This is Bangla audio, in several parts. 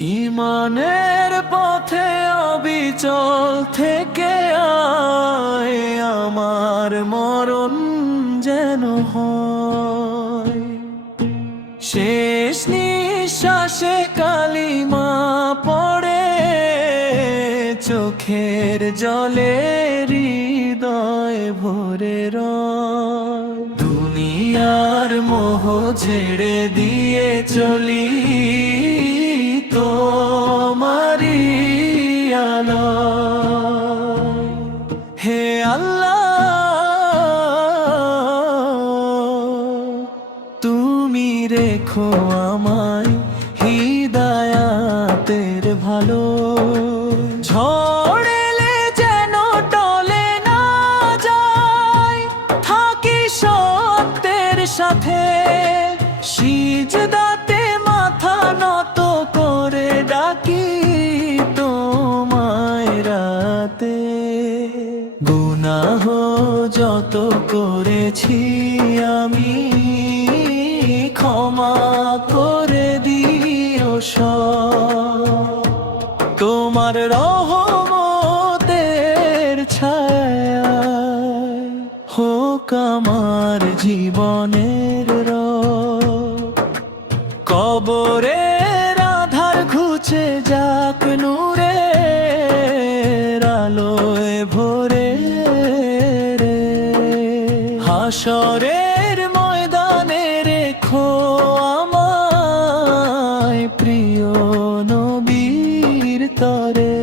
ইমানের পথে অবিচল থেকে আয়, আমার মরণ যেন হয় শেষ নিঃশ্বাসে কালিমা পড়ে, চোখের জলে হৃদয় ভরে রয়। দুনিয়ার মোহ ছেড়ে দিয়ে চলি তোমারি আলোয়। হে আল্লাহ, তুমি রেখো আমায় হিদায়াতের ভালো। ঝড় এলে যেন টলে না যায়, থাকি সত্যের সাথে। সিজদাতে মাথা নত করে ডাকি তোমায় রাতে। গুনাহ যত করেছি আমি, ক্ষমা করে দিও সব। তোমার রহমতের ছায়ায় হোক আমার জীবনের রব। কবরের আধার ঘুচে যাক নূরের আলোয় ভরে রে। হাশরের ময়দানে রেখো আমায় প্রিয় নবীর তরে।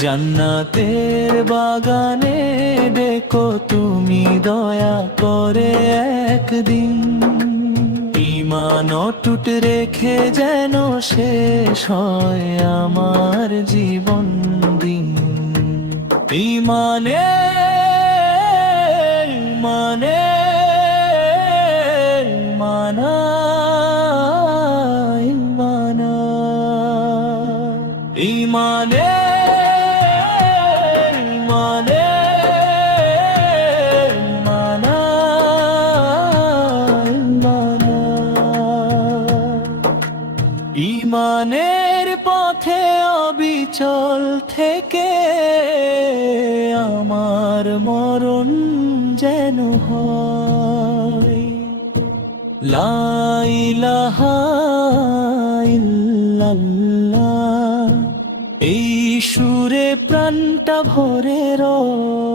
জান্নাতের বাগানে ডেকো তুমি দয়া করে একদিন। ঈমান অটুট রেখে যেন শেষ হয় আমার জীবন দিন। ঈমানে মানে মানা মানা ঈমানে মানে মানা মানা। ঈমানের পথে অবিচল থেকে আমার মরণ যেন হয়। লা ইলাহা ইল্লাল্লাহ, এই সুরে প্রাণটা ভরে রয়।